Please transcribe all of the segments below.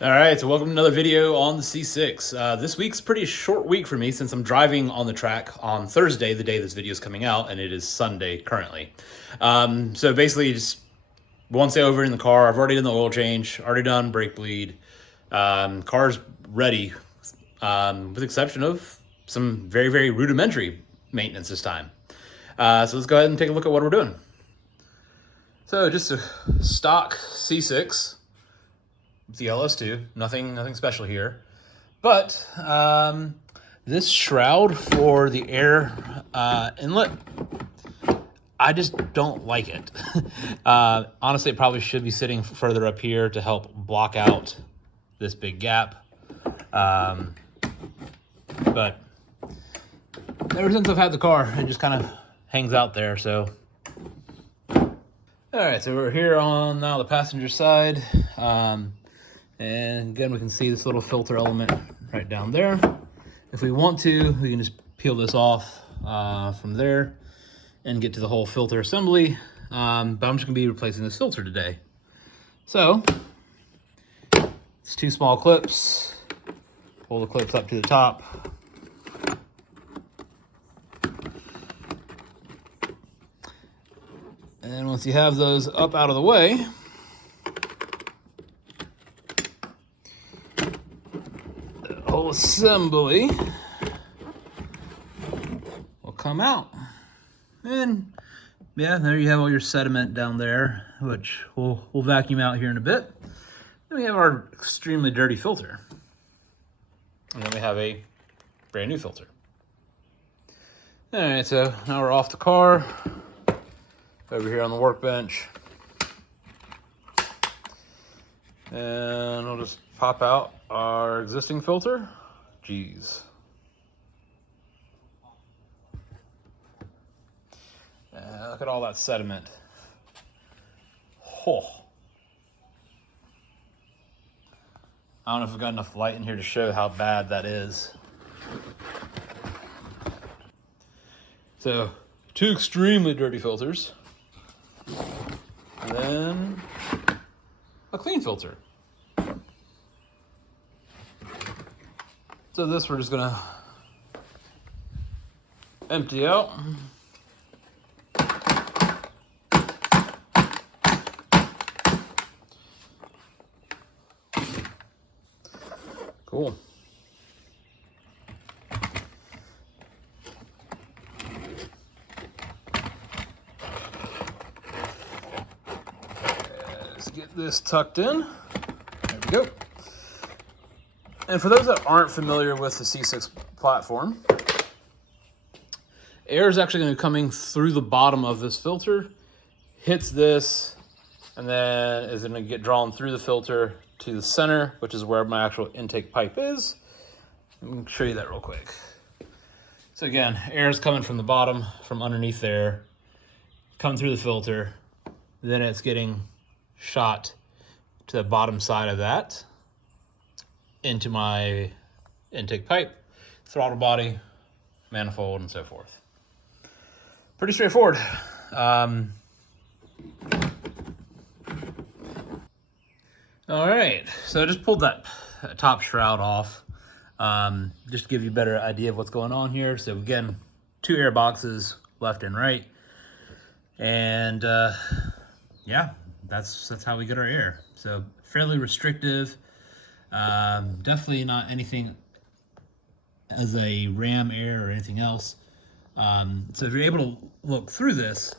All right, so welcome to another video on the C6. This week's a pretty short week for me since I'm driving on the track on Thursday, the day this video is coming out, and it is Sunday currently. So basically just one stay over in the car. I've already done the oil change, already done brake bleed. Car's ready, with the exception of some very, very rudimentary maintenance this time. So let's go ahead and take a look at what we're doing. So just a stock C6. The LS2, nothing special here, but this shroud for the air inlet, I just don't like it. Honestly, it probably should be sitting further up here to help block out this big gap. But ever since I've had the car, it just kind of hangs out there. So, all right, so we're here on now the passenger side. And again, we can see this little filter element right down there. If we want to, we can just peel this off from there and get to the whole filter assembly. But I'm just gonna be replacing this filter today. So, it's two small clips. Pull the clips up to the top. And then once you have those up out of the way, whole assembly will come out. And yeah, there you have all your sediment down there, which we'll vacuum out here in a bit. Then we have our extremely dirty filter. And then we have a brand new filter. All right, so now we're off the car, over here on the workbench. And we'll just pop out our existing filter. Jeez. Look at all that sediment. Oh. I don't know if we've got enough light in here to show how bad that is. So, two extremely dirty filters. And then a clean filter. So this we're just gonna empty out. Cool. Let's get this tucked in. There we go. And for those that aren't familiar with the C6 platform, air is actually going to be coming through the bottom of this filter, hits this, and then is going to get drawn through the filter to the center, which is where my actual intake pipe is. I'm going to show you that real quick. So again, air is coming from the bottom, from underneath there, coming through the filter, then it's getting shot to the bottom side of that, into my intake pipe, throttle body, manifold, and so forth. Pretty straightforward. All right, so I just pulled that top shroud off, just to give you a better idea of what's going on here. So again, two air boxes, left and right. And yeah, that's how we get our air. So fairly restrictive. Definitely not anything as a ram air or anything else. So if you're able to look through this,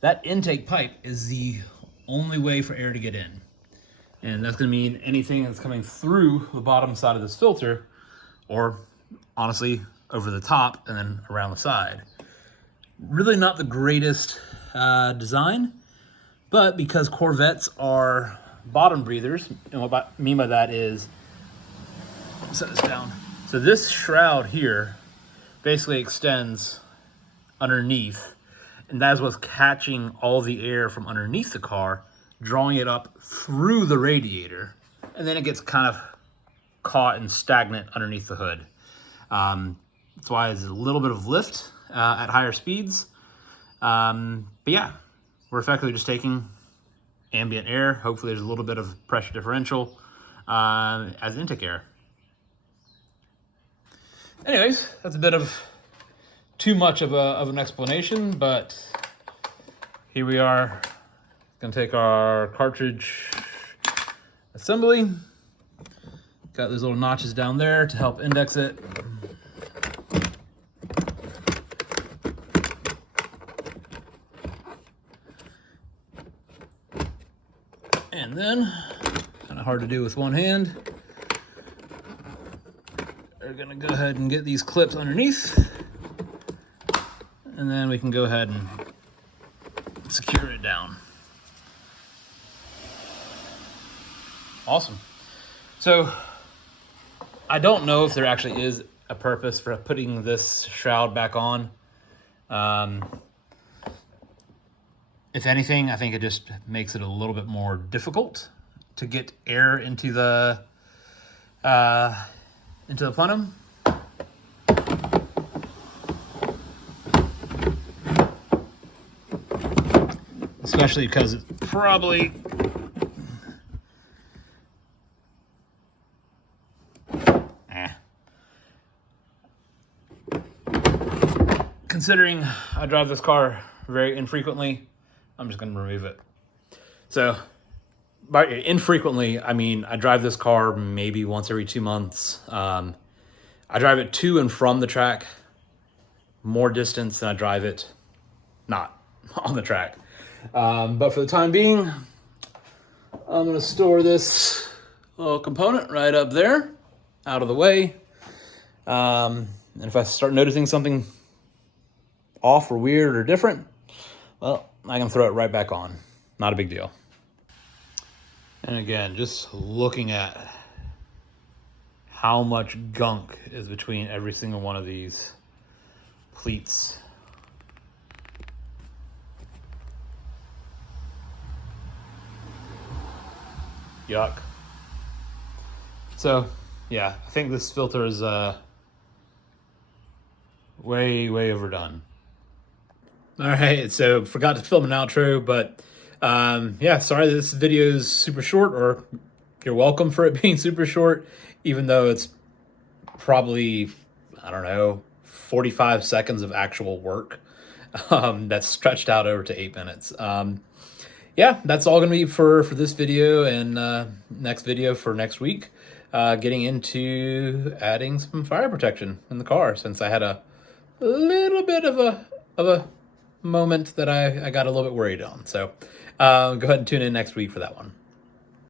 that intake pipe is the only way for air to get in. And that's gonna mean anything that's coming through the bottom side of this filter, or honestly, over the top and then around the side. Really not the greatest design, but because Corvettes are bottom breathers, and what I mean by that is, set this down. So this shroud here basically extends underneath, and that is what's catching all the air from underneath the car, drawing it up through the radiator, and then it gets kind of caught and stagnant underneath the hood. That's why there's a little bit of lift at higher speeds. But yeah, we're effectively just taking ambient air. Hopefully there's a little bit of pressure differential. as intake air. Anyways, that's a bit of too much of an explanation, but here we are. Gonna take our cartridge assembly. Got those little notches down there to help index it. And then, kind of hard to do with one hand, we're gonna go ahead and get these clips underneath, and then we can go ahead and secure it down. Awesome. So I don't know if there actually is a purpose for putting this shroud back on. If anything, I think it just makes it a little bit more difficult to get air into the plenum. Especially because it's probably considering I drive this car very infrequently, I'm just going to remove it. So, by infrequently, I mean I drive this car maybe once every 2 months. I drive it to and from the track more distance than I drive it not on the track. But for the time being, I'm going to store this little component right up there, out of the way. And if I start noticing something off or weird or different, well, I can throw it right back on. Not a big deal. And again, just looking at how much gunk is between every single one of these pleats. Yuck. So, yeah, I think this filter is way overdone. All right, so forgot to film an outro, but yeah, sorry that this video is super short, or you're welcome for it being super short, even though it's probably, I don't know, 45 seconds of actual work that's stretched out over to 8 minutes. Yeah, that's all gonna be for this video, and next video for next week, getting into adding some fire protection in the car, since I had a little bit of a moment that I got a little bit worried on. So go ahead and tune in next week for that one.